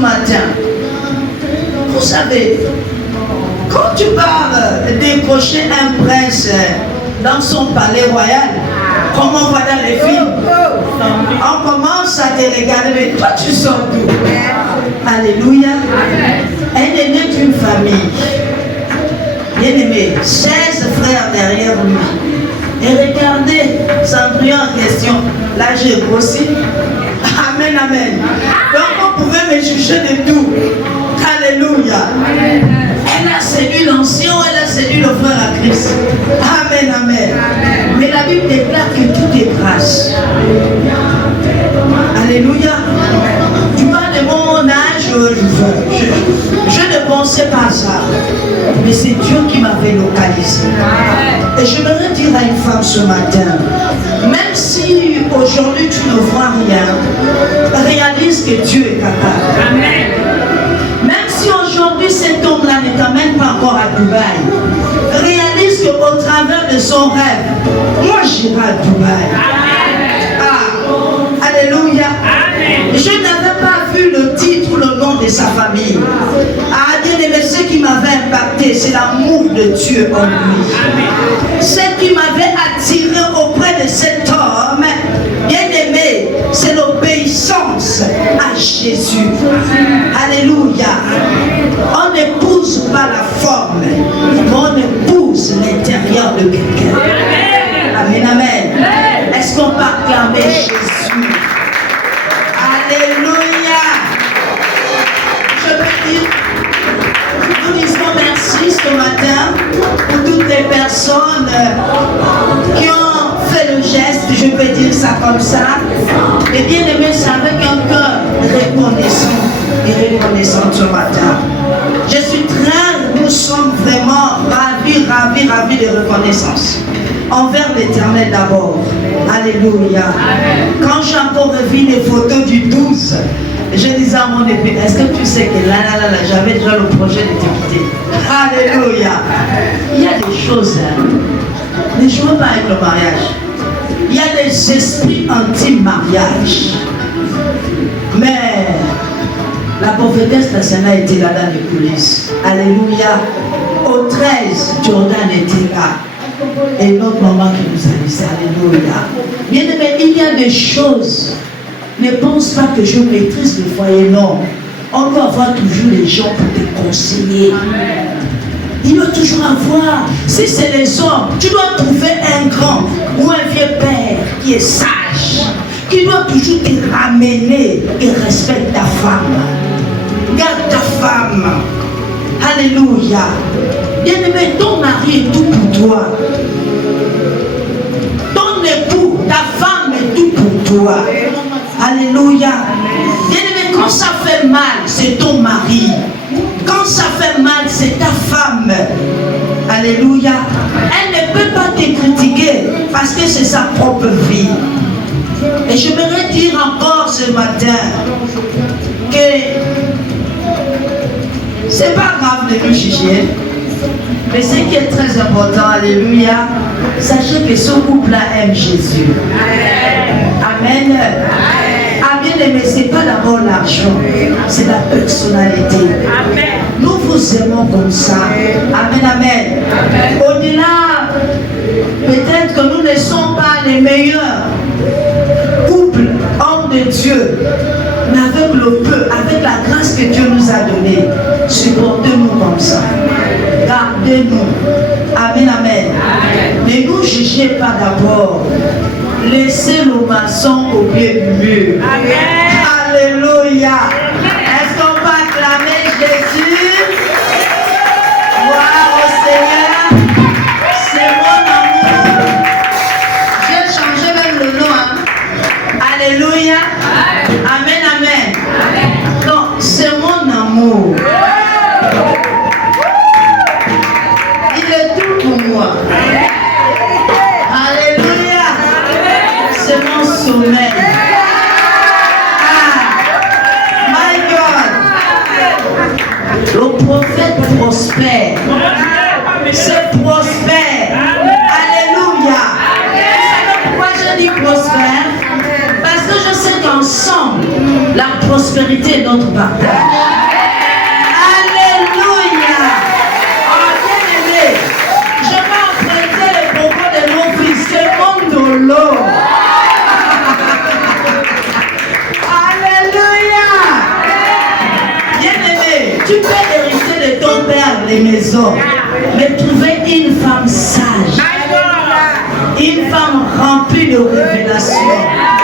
matin. Vous savez, quand tu pars décrocher un prince dans son palais royal, comme on voit dans les films, on commence à te regarder, mais toi tu sors d'où? Alléluia. Elle est née d'une famille. Bien aimé, 16 frères derrière lui. Et regardez, Cendrillon en question. Là j'ai grossi. Amen, amen. Donc on pouvait me juger de tout. Alléluia. Elle a séduit l'ancien, elle a séduit le frère à Christ. Amen, amen. Mais la Bible déclare que tout est grâce. Alléluia. Tu parles de mon âge, je ne pensais pas à ça. Mais c'est Dieu qui m'avait localisé. Et je voudrais dire à une femme ce matin, même si aujourd'hui tu ne vois rien, réalise que Dieu est capable. Amen. Même si aujourd'hui cet homme-là ne t'amène pas encore à Dubaï, réalise qu'au travers de son rêve, moi j'irai à Dubaï. Amen. Ah, alléluia. Amen. Je n'avais pas vu le titre ou le nom de sa famille. Ah, bien aimé, ce qui m'avait impacté, c'est l'amour de Dieu en lui. Ce qui m'avait attiré auprès de cet homme, bien aimé, c'est l'obéissance à Jésus. Alléluia. On n'épouse pas la forme, mais on épouse l'intérieur de quelqu'un. Amen, amen. Est-ce qu'on peut acclamer Jésus? Alléluia. Je peux dire, nous disons merci ce matin pour toutes les personnes qui ont fait le geste, je peux dire ça comme ça. Et bien aimé, c'est avec un cœur reconnaissant et reconnaissant ce matin. Nous sommes vraiment ravis de reconnaissance envers l'Éternel d'abord. Alléluia. Amen. Quand j'ai encore revu les photos du 12, je disais à mon époux, est-ce que tu sais que là, j'avais déjà le projet de te quitter. Alléluia. Il y a des choses, ne jouez pas avec le mariage. Il y a des esprits anti-mariage. Mais la prophétesse Tassana était là dans les coulisses. Alléluia. Au 13, Jordan était là. Et notre maman qui nous a dit ça. Alléluia. Bien aimé, il y a des choses. Ne pense pas que je maîtrise le foyer. Non. On doit avoir toujours les gens pour te conseiller. Il doit toujours avoir. Si c'est les hommes, tu dois trouver un grand ou un vieux père qui est sage, qui doit toujours te ramener et respecte ta femme. Garde ta femme. Alléluia. Bien-aimé, ton mari est tout pour toi. Ton époux, ta femme est tout pour toi. Alléluia. Bien-aimé, quand ça fait mal, c'est ton mari. Quand ça fait mal, c'est ta femme. Alléluia. Elle ne peut pas te critiquer parce que c'est sa propre vie. Et je voudrais dire encore ce matin que c'est pas grave de nous juger. Mais ce qui est très important, alléluia, sachez que ce couple-là aime Jésus. Amen. Ah, bien aimé, ce n'est pas d'abord l'argent, c'est la personnalité. Nous vous aimons comme ça. Amen, amen. Au-delà, peut-être que nous ne sommes pas les meilleurs couples, hommes de Dieu. Mais avec le peu, avec la grâce que Dieu nous a donnée, supportez-nous comme ça. Gardez-nous. Amen, amen. Ne nous jugez pas d'abord. Laissez le maçon au pied du mur. Amen. Alléluia. Est-ce qu'on peut acclamer Jésus? Gloire au Seigneur. C'est mon amour. J'ai changé même le nom. Alléluia. Amen, amen. Donc, c'est mon amour. Il est tout pour moi. Alléluia. C'est mon sommeil. Ah, my God. Le prophète prospère. C'est prospère. Alléluia. Vous savez pourquoi je dis prospère? Parce que je sais qu'ensemble, La prospérité est notre partage. Alléluia. Bien-aimé, je vais emprunter le propos de mon fils, c'est mon dolo. Alléluia. Bien-aimé, tu peux hériter de ton père les maisons, mais trouver une femme sage, une femme remplie de révélations.